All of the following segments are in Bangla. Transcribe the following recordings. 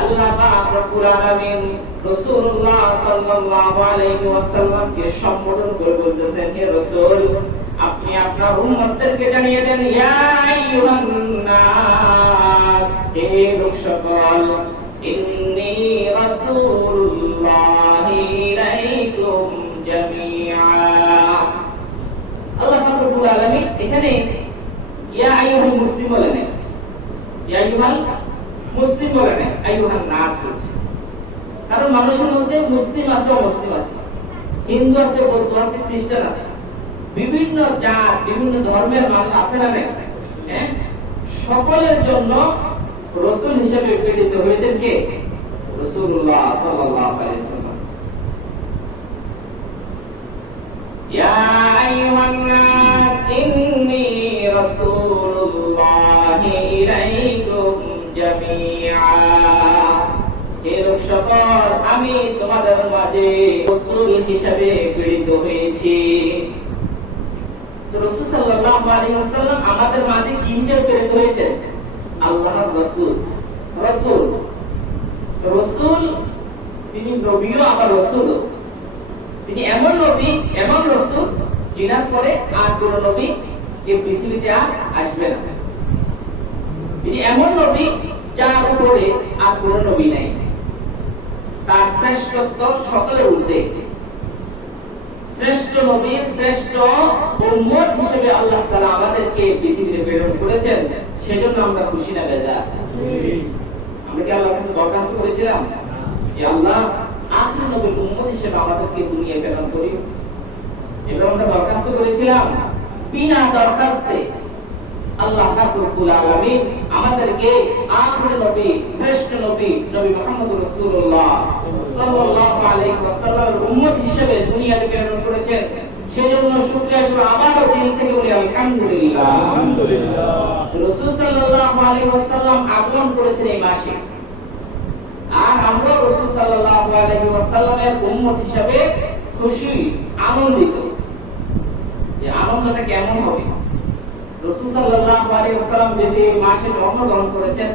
আল্লাহ পাক রব্বুল আলামিন রাসূলুল্লাহ সাল্লাল্লাহু আলাইহি ওয়াসাল্লামকে সম্বোধন করে বলতেছেন, হে রাসূল, আপনি আপনার উম্মতদেরকে জানিয়ে দেন, ইয়া আইয়ুহান নাস, হে লোক সকল, ইন্নী রাসূলুল্লাহি ইলাইকুম জামিআ। আল্লাহ পাক রব্বুল আলামিন এখানে ইয়া আইয়ুহাল মুসলিম বলেন, ইয়া আইয়ুহাল মুসলিম বলেন, আইয়ুহান নাস বলছে। কারণ মানুষের মধ্যে মুসলিম আছে, অমুসলিম আছে, হিন্দু আছে, বৌদ্ধ আছে, খ্রিস্টান আছে, বিভিন্ন জাত, বিভিন্ন ধর্মের মানুষ আছে না নেই? হ্যাঁ, সকলের জন্য রাসূল হিসেবে প্রেরিত হয়েছেন কে? রাসূলুল্লাহ সাল্লাল্লাহু আলাইহি ওয়াসাল্লাম। ইয়া আইয়ুহান নাস ইন্নী রাসূলুল্লাহি ইলাইকুম জামিআ, হে লোক সকল, আমি তোমাদের মাঝে রাসূল হিসেবে প্রেরিত হয়েছি। তো রাসূল সাল্লাল্লাহু আলাইহি ওয়াসাল্লাম আমাদের মাঝে কি হিসেবে প্রেরিত হয়েছেন? আল্লাহর রাসূল। রাসূল রাসূল তিনি নবীও আবার রাসূল। তিনি এমন নবী, এমন রাসূল যিনার পরে আর কোন নবী এই পৃথিবীতে আর আসবে না। তিনি এমন নবী যার উপরে আর কোন নবী নাই। তার শ্রেষ্ঠত্ব সকলের ঊর্ধ্বে। শ্রেষ্ঠ নবীর শ্রেষ্ঠ উম্মত হিসেবে আল্লাহ তাআলা আমাদেরকে পৃথিবীতে প্রেরণ করেছেন। সেজন্য আমরা খুশি না বেজার? আমরা কি আল্লাহর কাছে দরখাস্ত করেছিলাম যে আল্লাহ আপনি নবীর উম্মত হিসেবে আমাদেরকে দুনিয়ায় প্রেরণ করিও? এবার আমরা দরখাস্ত করেছিলাম? বিনা দরখাস্তে আল্লাহ পাক রব্বুল আলামিন আমাদেরকে আখির নবী, শ্রেষ্ঠ নবী, নবী মুহাম্মদ রাসূলুল্লাহ সাল্লাল্লাহু আলাইহি ওয়াসাল্লামের উম্মত হিসেবে দুনিয়াতে প্রেরণ করেছেন। সেজন্য শুকরিয়া স্বরূপ আবারও দিল থেকে বলি আলহামদুলিল্লাহ। আলহামদুলিল্লাহ। রাসূল সাল্লাল্লাহু আলাইহি ওয়াসাল্লাম আগমন করেছেন এই মাসে, আর আমরা রাসূল সাল্লাল্লাহু আলাইহি ওয়াসাল্লামের উম্মত হিসেবে খুশি, আনন্দিত। যে আনন্দটা কেমন হবে? রাসূল সাল্লাল্লাহু আলাইহি ওয়াসাল্লাম যে মাসে জন্মগ্রহণ করেছেন,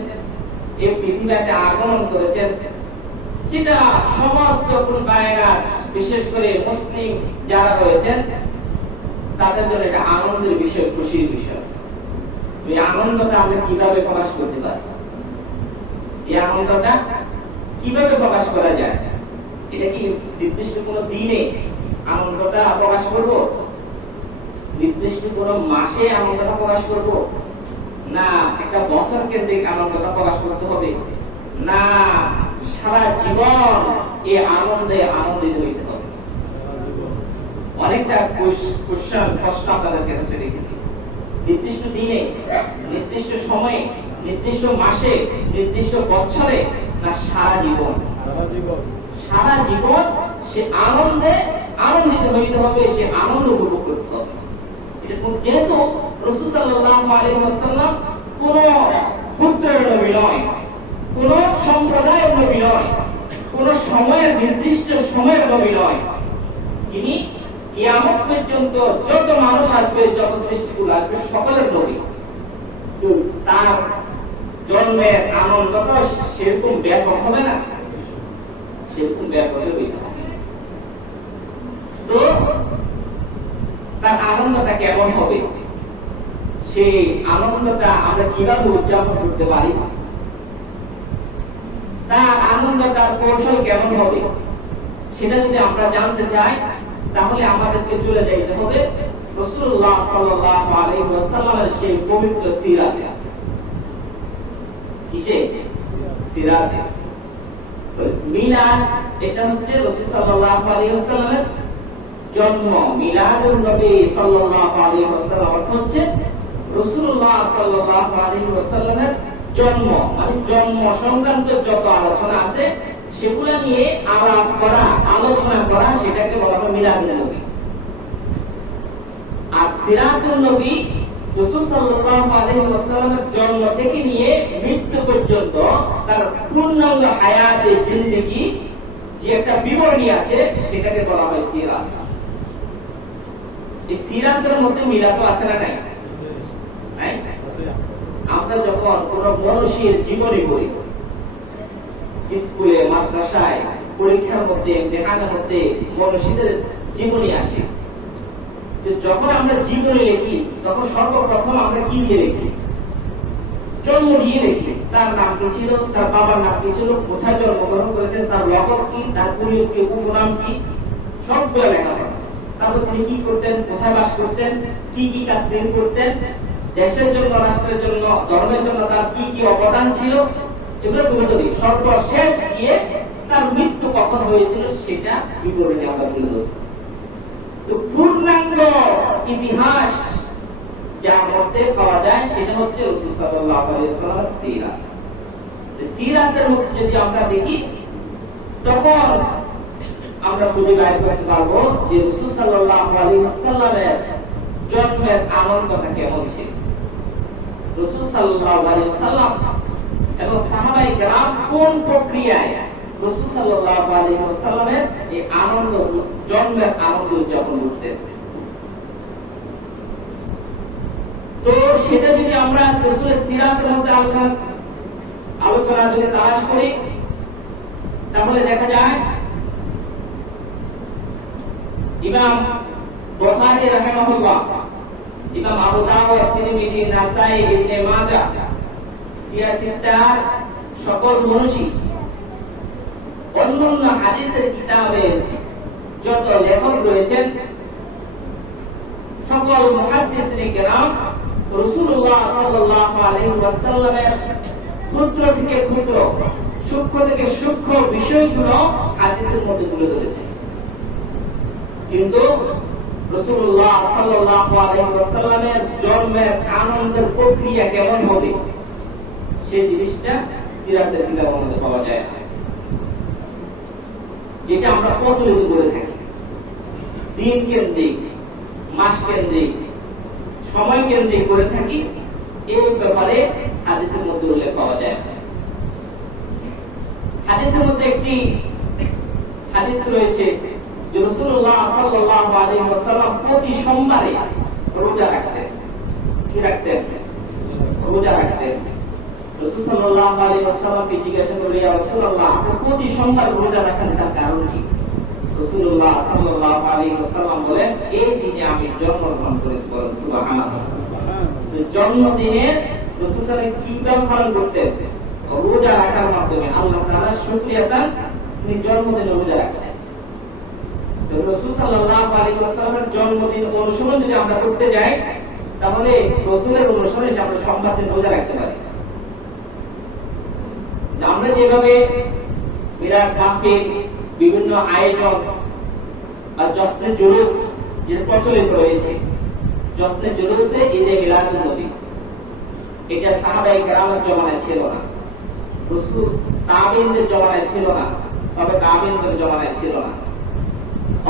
এই পৃথিবীতে আগমন করেছেন, যেটা সমস্ত কায়নাত, বিশেষ করে মুসলিম যারা রয়েছেন তাদের জন্য এটা আনন্দের বিষয়, খুশির বিষয়। এই আনন্দটা আমরা কিভাবে প্রকাশ করতে পারি? এই আনন্দটা কিভাবে প্রকাশ করা যায়? এটা কি নির্দিষ্ট কোনো দিনে আনন্দটা প্রকাশ করব? নির্দিষ্ট কোন মাসে আনন্দটা প্রকাশ করব? না একটা বছর কেন্দ্রিক আনন্দটা প্রকাশ করতে হবে? না সারা জীবন এই আনন্দে আনন্দিত হইতে হবে? অনেকটা কোশ্চেন প্রশ্ন আপনাদের কাছে রেখেছি। নির্দিষ্ট দিনে, নির্দিষ্ট সময়ে, নির্দিষ্ট মাসে, নির্দিষ্ট বছরে, না সারা জীবন? সারা জীবন সে আনন্দে আনন্দিত হইতে হবে, সে আনন্দ উপভোগ করতে হবে। যেহেতু রাসূল সাল্লাল্লাহু আলাইহি ওয়াসাল্লাম কোন গোত্রের নবী নয়, কোন সম্প্রদায়ের নবী নয়, কোন সময়ের নির্দিষ্ট সময়ের নবী নয়। তিনি কিয়ামত পর্যন্ত যত মানুষ আসবে, যত সৃষ্টিগুলো আসবে, সকলের নবী। তার জন্মের আনন্দটা সেরকম ব্যাপক হবে না? সেরকম ব্যাপক হইতে হবে। তো তার আনন্দটা কেমন হবে? সেই আনন্দটা আমরা কিভাবে উদযাপন করতে পারি? তার আনন্দটার কৌশল কেমন হবে? সেটা যদি আমরা জানতে চাই, তাহলে আমাদেরকে চলে যাইতে হবে রাসূলুল্লাহ সাল্লাল্লাহু আলাইহি ওয়াসাল্লামের সেই পবিত্র সিরাতে। কিসে? সিরাতে। মিলাদ, এটা হচ্ছে রাসূল সাল্লাল্লাহু আলাইহি ওয়াসাল্লামের জন্ম। মিলাদুন নবী সাল্লাল্লাহু আলাইহি ওয়াসাল্লাম অর্থ হচ্ছে রাসূলুল্লাহ সাল্লাল্লাহু আলাইহি ওয়াসাল্লামের জন্ম। মানে জন্ম সংক্রান্ত যত আলোচনা আছে সেগুলো নিয়ে আলাপ করা, আলোচনা করা, সেটাকে বলা হয় মিলাদুন নবী। আর সিরাতুন নবী রাসূল সাল্লাল্লাহু আলাইহি ওয়াসাল্লামের জন্ম থেকে নিয়ে মৃত্যু পর্যন্ত তার পূর্ণাঙ্গ হায়াতে জিন্দেগি যে একটা বিবরণী আছে, সেটাকে বলা হয় সিরাত। এই সিরাতের মধ্যে মিলাদ আছে না নাই? আমরা যখন কোন মানুষের জীবনী পড়ি, স্কুলে, মাদ্রাসায়, পরীক্ষার মধ্যে, ইমতিহানের মধ্যে মনীষীদের জীবনী আসে। যখন আমরা জীবনী লিখি তখন সর্বপ্রথম আমরা কি দিয়ে লিখি? জন্ম দিয়ে লিখি। তার নাম কি ছিল, তার বাবার নাম কি ছিল, কোথায় জন্মগ্রহণ করেছেন, তার লকব কি, তার পরিবার কি, উপনাম কি, সবগুলো লেখা হয়। তারপর তিনি কি করতেন, কোথায় বাস করতেন, কি কি কাজ তিনি করতেন, দেশের জন্য, রাষ্ট্রের জন্য, ধর্মের জন্য তার কি কি অবদান ছিল, এগুলো তুলে ধরি। সর্বশেষ গিয়ে তার মৃত্যু কখন হয়েছিল সেটা বিবরণী আমরা তুলে ধরি। তো পূর্ণাঙ্গ ইতিহাস যার মধ্যে পাওয়া যায় সেটা হচ্ছে রাসূল সাল্লাল্লাহু আলাইহি ওয়াসাল্লামের সিরাত। সিরাতের মধ্যে যদি আমরা দেখি তখন আমরা খুঁজে বের করতে পারবো যে রাসূল সাল্লাল্লাহু আলাইহি ওয়াসাল্লামের জন্মের আনন্দটা কেমন ছিল। রাসূল সাল্লাল্লাহু আলাইহি ওয়াসাল্লাম এবং সাহাবায়ে কেরাম কোন প্রক্রিয়ায় রাসূল সাল্লাল্লাহু আলাইহি ওয়াসাল্লামের এই আনন্দ, জন্মের আনন্দ উদযাপন করতেন। তো সেটা যদি আমরা রাসূলের সিরাতের মধ্যে আলোচনা যদি তালাশ করি তাহলে দেখা যায় ইমাম বুখারী রাহিমাহুল্লাহ, ইমাম আবু দাউদ, তিরমিজি, নাসাই, ইবনে মাজাহ, সিয়াসিত্তার সকল মনীষী, অন্যান্য হাদিসের কিতাবের যত লেখক রয়েছেন সকল মুহাদ্দিসিনে কেরাম রাসূলুল্লাহ সাল্লাল্লাহু আলাইহি ওয়াসাল্লামের ক্ষুদ্র থেকে ক্ষুদ্র, সূক্ষ্ম থেকে সূক্ষ্ম বিষয়গুলো হাদিসের মধ্যে তুলে ধরেছেন। কিন্তু রাসূলুল্লাহ সাল্লাল্লাহু আলাইহি ওয়াসাল্লামের জন্মের আনন্দের প্রক্রিয়া কেমন হবে সেই জিনিসটা সিরাতের কিতাবের মধ্যে পাওয়া যায় না, যেটা আমরা প্রচলিত করে থাকি। দিন কেন্দ্রিক, মাস কেন্দ্রিক, সময় কেন্দ্রিক করে থাকি, এই ব্যাপারে হাদিসের মধ্যে উল্লেখ পাওয়া যায়। হাদিসের মধ্যে একটি হাদিস রয়েছে যে রাসূলুল্লাহ সাল্লাল্লাহু আলাইহি ওয়াসাল্লাম প্রতি সোমবারে রোজা রাখতেন। কি রাখতেন? রোজা রাখতেন। রাসূল সাল্লাল্লাহু আলাইহি ওয়াসাল্লামকে জিজ্ঞাসা করলেন, ইয়া রাসূলুল্লাহ, আপনি প্রতি সোমবার রোজা রাখেন, তার কারণ কি? রাসূলুল্লাহ সাল্লাল্লাহু আলাইহি ওয়াসাল্লাম বলেন, এই দিনে আমি জন্মগ্রহণ করেছি। সুবহানাল্লাহ। জন্মদিনে রাসূল সাল্লাল্লাহু কি পালন করতেন? রোজা রাখার মাধ্যমে আল্লাহ তাআলার শুকরিয়া আদান তিনি জন্মদিনে রোজা রাখতেন। তো রাসূল সাল্লাল্লাহু আলাইহি ওয়াসাল্লামের জন্মদিন অনুসরণ যদি আমরা করতে যাই তাহলে রাসূলের অনুসরণে আমরা সোমবার দিন রোজা রাখতে পারি। আমরা যেভাবে বিরাট মাহফিল, বিভিন্ন আয়োজন আর জশ্নে জুলুস যে প্রচলিত রয়েছে, জশ্নে জুলুসে ঈদে মিলাদুন নবী, এটা সাহাবায়ে কেরামের জমানায় ছিল না, রাসূল তাবেঈনদের জমানায় ছিল না, তবে তাবেঈনদের জমানায় ছিল না।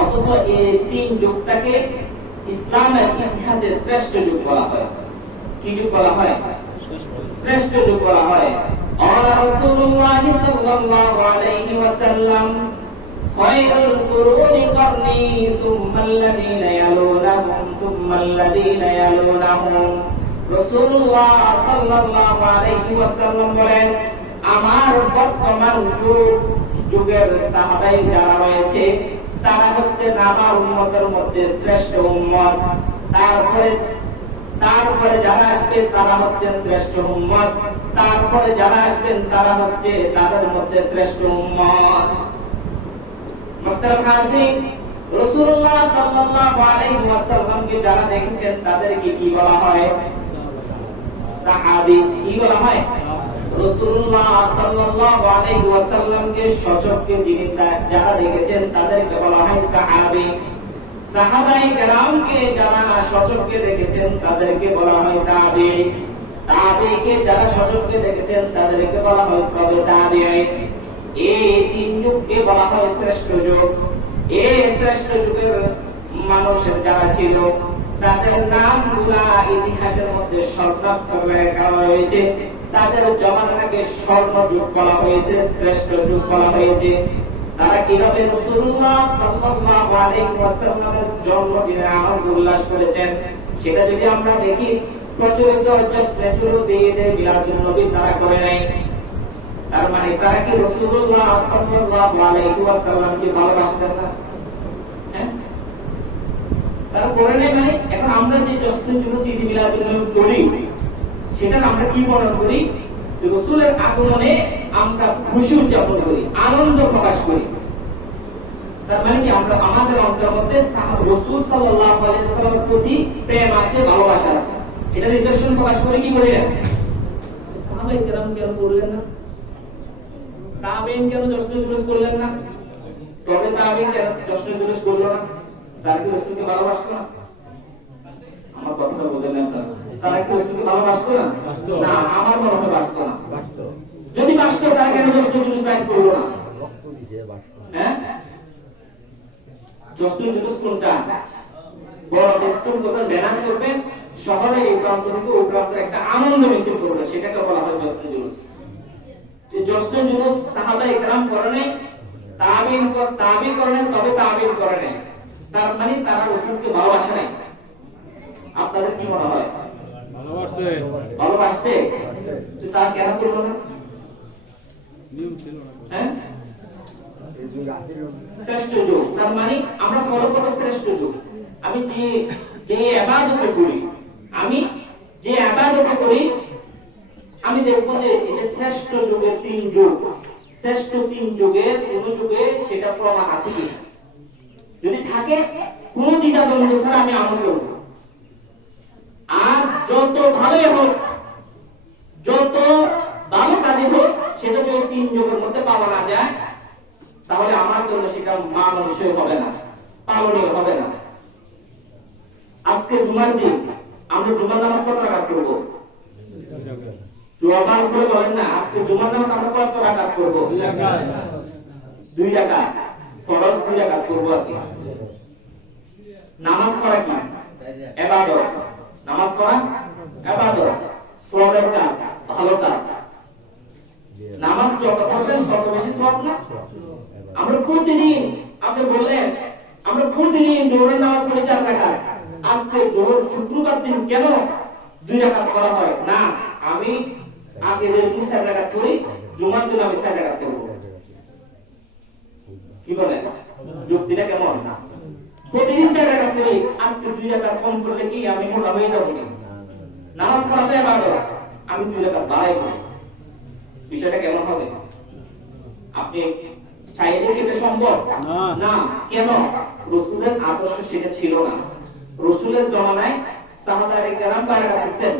অথচ এই তিন যুগটাকে ইসলামের ইতিহাসে শ্রেষ্ঠ যুগ বলা হয়। কি যুগ বলা হয়? শ্রেষ্ঠ যুগ বলা হয়। قال رسول الله صلى الله عليه وسلم خير القرون قرني ثم الذين يلونهم ثم الذين يلونهم। রাসূলুল্লাহ সাল্লাল্লাহু আলাইহি ওয়াসাল্লাম বলেন, আমার বর্তমান যুগের সাহাবায়ে যারা রয়েছে তারা হচ্ছে আমার উম্মতের মধ্যে শ্রেষ্ঠ উম্মত, তারপরে যারা আসবেন তারা হচ্ছেন শ্রেষ্ঠ উম্মত, তারপরে যারা আসবেন তারা হচ্ছে তাদের মধ্যে শ্রেষ্ঠ উম্মত। মুহতারাম হাজির, রাসূলুল্লাহ সাল্লাল্লাহু আলাইহি ওয়াসাল্লামকে যারা দেখেছেন তাদেরকে কি বলা হয়? সাহাবী। কি বলা হয়? রাসূলুল্লাহ সাল্লাল্লাহু আলাইহি ওয়াসাল্লামকে সচক্ষে যারা দেখেছেন তাদেরকে বলা হয় সাহাবী। সাহাবায়ে কেরামকে যারা সচক্ষে দেখেছেন তাদেরকে বলা হয় তাবেঈ। তাবেঈকে যারা সচক্ষে দেখেছেন তাদেরকে বলা হয় তবে তাবেঈ। এই তিন যুগকে বলা হয় শ্রেষ্ঠ যুগ। এই শ্রেষ্ঠ যুগের মানুষের যারা ছিল তাদের নামগুলা ইতিহাসের মধ্যে স্বর্ণাক্ষরে লেখা হয়েছে। তাদের জমানাকে স্বর্ণ যুগ বলা হয়েছে, শ্রেষ্ঠ যুগ বলা হয়েছে। তারা কিভাবে রাসূলুল্লাহ সাল্লাল্লাহু আলাইহি ওয়াসাল্লামের জন্মদিনে আনন্দ উল্লাস করেছেন সেটা যদি আমরা দেখি, প্রচলিত জশ্নে জুলুস ঈদে মিলাদুন নবী তারা করে নাই। তার মানে তারা কি রাসূলুল্লাহ সাল্লাল্লাহু আলাইহি ওয়াসাল্লামকে ভালোবাসতেন না? হ্যাঁ, তারা করে নাই। মানে এখন আমরা যে জশ্নে জুলুস ঈদ মিলাদুন নবী করি, সেটা আমরা কি বর্ণনা করি? যে রাসূলের আগমনে আমরা খুশি উদযাপন করি, আনন্দ প্রকাশ করি। তার মানে কি আমরা আমাদের অন্তরের মধ্যে রাসূল সাল্লাল্লাহু আলাইহি ওয়াসাল্লামের প্রতি প্রেম আছে, ভালোবাসা আছে। এটা নিদর্শন প্রকাশ করে কি করি না? সাহাবায়ে কেরাম কেন করলেন না? তাবেঈন কেন জশ্নে জুলুস করলেন না? তবে তাবেঈন কেন জশ্নে জুলুস করলো না? তারা কি রাসূলকে ভালোবাসতো না? আমার কথাটা বুঝলেন আপনারা? তারা কি রাসূলকে ভালোবাসতো না? না, আমার মনে হয় বাসতো না। যদি বাসতো তারা কেন জশ্নে জুলুস বাইর করলো না? হ্যাঁ, জশ্নে জুলুস কোনটা? বড় ফেস্টুন করবেন, ব্যানার করবেন, শহরে এই প্রান্ত থেকে ওই প্রান্তে একটা আনন্দ মিছিল করবেন, সেটাকে বলা হয় জশ্নে জুলুস। এই জশ্নে জুলুস সাহাবায়ে কেরাম করে নাই, তাবেঈন করে নাই, তবে তাবেঈন করে নাই। তার মানে তারা রাসূলকে ভালোবাসে নাই। আপনাদের কি মনে হয়? ভালোবাসে। ভালোবাসে? তো তারা কেন করলো না? নিয়ম ছিল না। হ্যাঁ, শ্রেষ্ঠ যুগ, তার মানে আমরা ফলো করব শ্রেষ্ঠ যুগ। আমি যে ইবাদত করি, আমি যে ইবাদত করি, আমি দেখব যে এই যে শ্রেষ্ঠ যুগের তিন যুগ, শ্রেষ্ঠ তিন যুগের কোন যুগে সেটা প্রমাণ আছে কিনা। যদি থাকে, কোন দ্বিধাদ্বন্দ্ব ছাড়া আমি আমল করব। আর যত ভালোই হোক, যত ভালো কাজই হোক, সেটা যদি তিন যুগের মধ্যে পাওয়া না যায়, তাহলে আমার জন্য সেটা মানানসই হবে না, পালনীয় হবে না। আজকে জুমার দিন, আমরা জুমার নামাজ কত রাকাত করব? জবান করে বলেন না, আজকে জুমার নামাজ আমরা কত রাকাত করব? 2 রাকাত। ফরজ 2 রাকাত করব। আর কি নামাজ পড়া কি ইবাদত? নামাজ পড়া ইবাদত, সওয়াবের কাজ, ভালো কাজ। নামাজ যত পড়বেন তত বেশি সওয়াব না? আমরা প্রতিদিন, আপনি বললেন আমরা প্রতিদিন জোহরের নামাজ পড়ি 4 রাকাত, আজকে জোহর শুক্রবার দিন কেন 2 রাকাত করা হয় না? আমি আগে যে 4 রাকাত করি, জুমার দিন আমি 4 রাকাত করব। কি বলেন? যুক্তিটা কেমন? প্রতিদিন 4 রাকাত করি, আজকে 2 রাকাত কম করলে কি আমি মোটা হয়ে যাব না? নামাজ পড়াতে ইবাদত, আমি 2 রাকাত বাড়াই করি, বিষয়টা কেমন হবে? আপনি চাইলে কি এটা সম্ভব? না। কেন? রাসূলের আদর্শ সেটা ছিল না। রাসূলের জামানায় সাহাবায়ে কেরাম কয় রাকাত করছেন?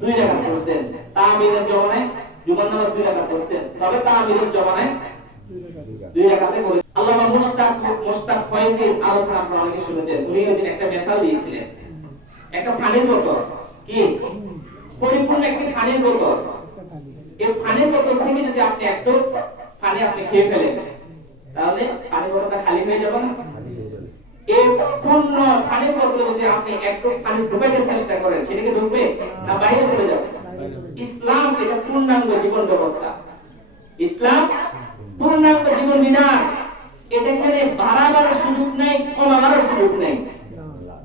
2 রাকাত করছেন। তাবেঈনের জামানায় জুমার নামাজ 2 রাকাত করছেন, তবে তাবেঈনের জামানায় 2 রাকাতে করে। আল্লামা মুশতাক ফয়জীর আলোচনা আপনারা অনেকে শুনেছেন। উনি ওইদিন একটা মিসাল দিয়েছিলেন, একটা পানির বোতল, কি পরিপূর্ণ একটা পানির বোতল। এই পানির বোতল থেকে যদি আপনি একটু পানি আপনি খেয়ে ফেলেন, তাহলে পানির বোতলটা খালি হয়ে যাবে না? এই পূর্ণ পানির বোতলে যদি আপনি একটু পানি ঢুকাতে চেষ্টা করেন, সেটা কি ঢুকবে না বাইরে চলে যাবে? ইসলাম এটা পূর্ণাঙ্গ জীবন ব্যবস্থা, ইসলাম পূর্ণাঙ্গ জীবন বিধান। এটা এখানে বাড়াবার সুযোগ নেই, কমাবার সুযোগ নেই।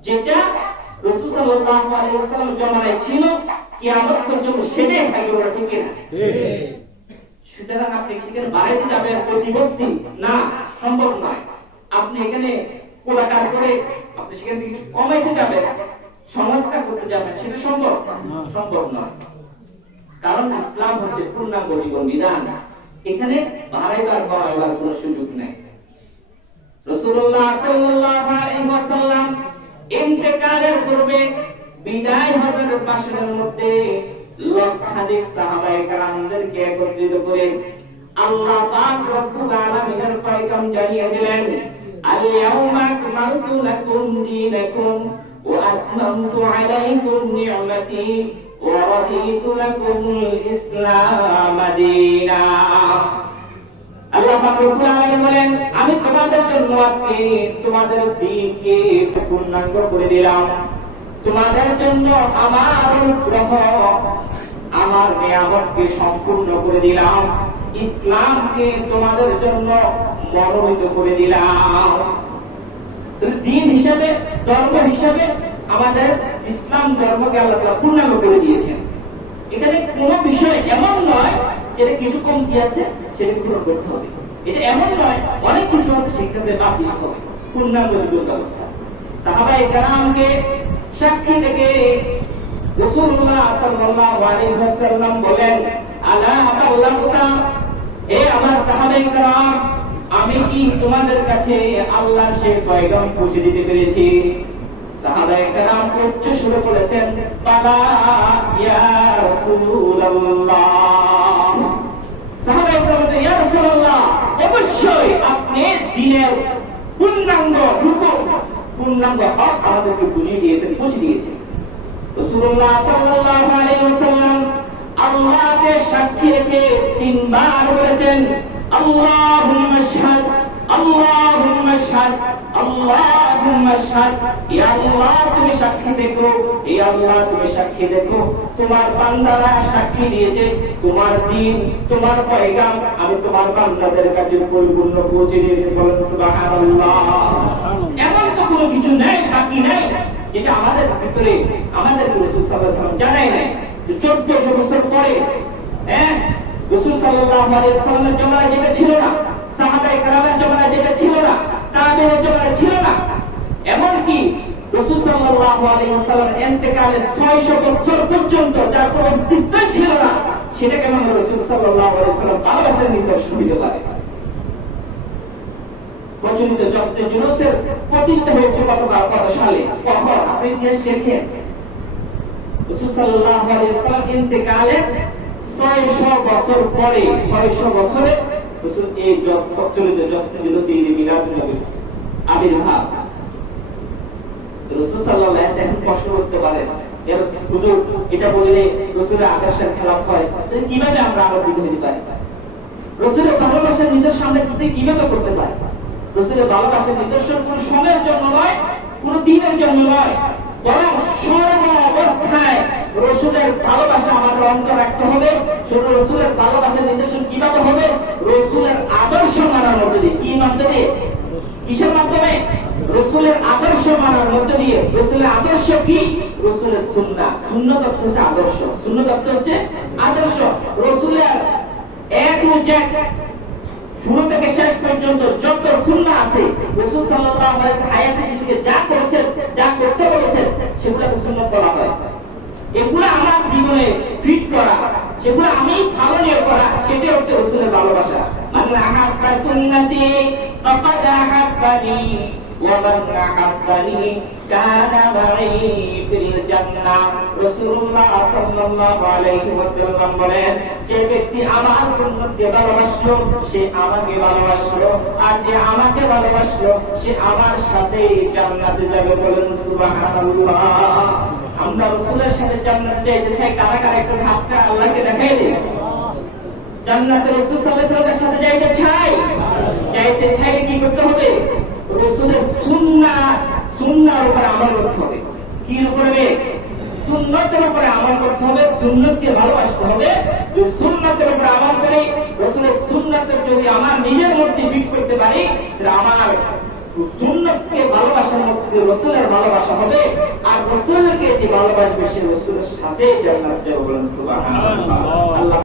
যেটা রাসূল সাল্লাল্লাহু আলাইহি ওয়াসাল্লাম জামানায় ছিল, কিয়ামত পর্যন্ত সেটাই থাকবে, বলা ঠিক না? সুতরাং আপনি সেখানে বাড়াইতে যাবেন প্রতিবর্তী না, সম্ভব নয়। আপনি এখানে কোলাকার করে আপনি সেখান থেকে কিছু কমাইতে যাবেন, সংস্কার করতে যাবেন, সেটা সম্ভব? সম্ভব নয়। কারণ ইসলাম হচ্ছে পূর্ণাঙ্গ জীবন বিধান, এখানে বাড়াইবার কমাইবার কোনো সুযোগ নেই। রাসূলুল্লাহ সাল্লাল্লাহু আলাইহি ওয়াসাল্লাম ইন্তেকালের পূর্বে বিদায় হজের বাসনের মধ্যে লক্ষাধিক সাহাবায়ে কেরামদেরকে একত্রিত করে আল্লাহ পাক রব্বুল আলামিনের পয়গাম জানিয়ে দিলেন, আল ইয়াউমা আকমালতু লাকুম দীনাকুম ওয়া আতমামতু আলাইকুম নি'মাতি ওয়া রাদিতু লাকুমুল ইসলাম দীনা। আল্লাহ পাক রব্বুল আলামিন বলেন, আমি তোমাদের জন্য আজকে তোমাদের দ্বীনকে পূর্ণাঙ্গ করে দিলাম, তোমাদের জন্য আমার অনুগ্রহ, আমার নিয়ামতকে সম্পূর্ণ করে দিলাম, ইসলামকে তোমাদের জন্য মনোনীত করে দিলাম। দ্বীন হিসাবে, ধর্ম হিসাবে আমাদের ইসলাম ধর্মকে আল্লাহ তাআলা পূর্ণাঙ্গ করে দিয়েছেন। এখানে কোনো বিষয় এমন নয় যে যেটা কিছু কমতি আছে সেটা পূরণ করতে হবে। এটা এমন নয় অনেক কিছু আছে সেক্ষেত্রে বাদ দিতে হবে, পূর্ণাঙ্গ জীবন ব্যবস্থা। সাহাবায়ে কেরামকে সাক্ষী থেকে রাসূলুল্লাহ সাল্লাল্লাহু আলাইহি ওয়াসাল্লাম বলেন, আলা আবাল্লাহুকা, হে আমার সাহাবায়ে কেরাম, আমি কি তোমাদের কাছে আল্লাহর সেই পয়গাম পৌঁছে দিতে পেরেছি? সাহাবায়ে কেরাম উচ্চ সুরে বলেছেন, বালা ইয়া রাসূলুল্লাহ। সাহাবায়ে কেরাম বলেন, ইয়া রাসূলুল্লাহ, অবশ্যই আপনি দ্বীনের পূর্ণাঙ্গ হুকুম, পূর্ণাঙ্গ হক আমাদেরকে বুঝিয়ে দিয়েছেন, পৌঁছে দিয়েছেন। রাসূলুল্লাহ সাল্লাল্লাহু আলাইহি ওয়াসাল্লাম আল্লাহকে সাক্ষী রেখে তিনবার বলেছেন, আল্লাহুম্মা শাহাদ, আল্লাহুম্মা শাহাদ, আল্লাহুম্মা শাহাদ। ইয়া আল্লাহ তুমি সাক্ষী দেখো, হে আল্লাহ তুমি সাক্ষী দেখো, তোমার বান্দারা সাক্ষী দিয়েছে তোমার দ্বীন, তোমার পয়গাম আমি তোমার বান্দাদের কাছে পরিপূর্ণ পৌঁছে দিয়েছি। বলেন সুবহানাল্লাহ। এমন তো কোনো কিছু নেই, বাকি নেই যেটা আমাদের ভিতরে আমাদের রাসূল সাল্লাল্লাহু আলাইহি ওয়াসাল্লাম জানাই নাই। 1400 বছর পরে রাসূল সাল্লাল্লাহু আলাইহি ওয়াসাল্লামের জমানায় যেটা ছিল না, সাহাবায়ে কেরামের জমানায় যেটা ছিল না, তাবেঈনের জমানায় ছিল না, এমন কি রাসূল সাল্লাল্লাহু আলাইহি ওয়াসাল্লামের ইন্তেকালের 600 বছর পর্যন্ত যার কোনো অস্তিত্ব ছিল না, সেটা কেমন রাসূল সাল্লাল্লাহু আলাইহি ওয়াসাল্লাম ভালোবাসার নিদর্শন দিতে পারে? প্রচলিত জশ্নে জুলুসের প্রতিষ্ঠা হয়েছে কত সালে? কখন? আপনি ইতিহাস দেখেন। রাসূল সাল্লাল্লাহু আলাইহি ওয়াসাল্লাম ইন্তেকালের 600 বছর পরে, 600 বছরে রাসূল এই প্রচলিত জশ্নে জুলুস ঈদ মিলাদুন নবী আবির্ভাব। রাসূল সাল্লাল্লাহু আলাইহি ওয়াসাল্লাম প্রশ্ন করতে পারেন, হুজুর এটা বললে রাসূলের আদর্শের খেলাফ হয়, তাহলে কিভাবে আমরা আলোকিত হতে পারি? রাসূলের ভালোবাসার নিদর্শন আমরা কিভাবে করতে পারি? রাসূলের ভালোবাসার নিদর্শন কোন সময়ের জন্য নয়, কোন দিনের জন্য নয়, বরং সর্ব অবস্থায় রাসূলের ভালোবাসা আমাদের অন্তরে রাখতে হবে। শুধু রাসূলের ভালোবাসার নিদর্শন কিভাবে হবে? রাসূলের আদর্শ মানার মধ্যে দিয়ে। কি মাধ্যমে দিয়ে? কিসের মাধ্যমে? রাসূলের আদর্শ মানার মধ্যে দিয়ে। রাসূলের আদর্শ কি? রাসূলের সুন্নাহ। সুন্নাত হচ্ছে আদর্শ, সুন্নাত হচ্ছে আদর্শ। রাসূলের এক মুজাক শুরু থেকে শেষ পর্যন্ত যত সুন্নাহ আছে, রাসূল সাল্লাল্লাহু আলাইহি ওয়াসাল্লাম হায়াতে জীবনে যা করেছেন, যা করতে বলেছেন, সেগুলোকে সুন্নাত বলা হয়। এগুলো আমার জীবনে ফিট করা, সেগুলো আমি পালনীয় করা, সেটাই হচ্ছে রাসূলের ভালোবাসা। মান আহাব্বা সুন্নতি ফাকাদ আহাব্বানি ওয়া মান আহাব্বানি কানা মাই ফিল জান্নাহ। রাসূলুল্লাহ সাল্লাল্লাহু আলাইহি ওয়াসাল্লাম বলেন, যে ব্যক্তি আমার সুন্নতকে ভালোবাসলো সে আমাকে ভালোবাসলো, আর যে আমাকে ভালোবাসলো সে আমার সাথে জান্নাতে যাবে। বলেন সুবহানাল্লাহ। আমরা রাসূলের সাথে জান্নাতে যেতে চাই, কারা কারা একটু হাতটা আল্লাহকে দেখাই দেন। জান্নাতে রাসূল সাল্লাল্লাহু আলাইহি ওয়াসাল্লামের সাথে যাইতে চাই, যাইতে চাইলে কি করতে হবে? রাসূলের সুন্নাহর উপর আমল করতে হবে। কি উপরে? সুন্নতের উপরে আমল করতে হবে, সুন্নতকে ভালোবাসতে হবে। যদি সুন্নতের উপরে আমল করি, রাসূলের সুন্নতের যদি আমার নিজের মধ্যে ফিট করতে পারি, তাহলে আমার সুন্নতকে ভালোবাসার মধ্যে রাসূলের ভালোবাসা হবে, আর রাসূলকে যে ভালোবাসবে সে রাসূলের সাথে জান্নাতে যাবে। বলেন সুবহানাল্লাহ।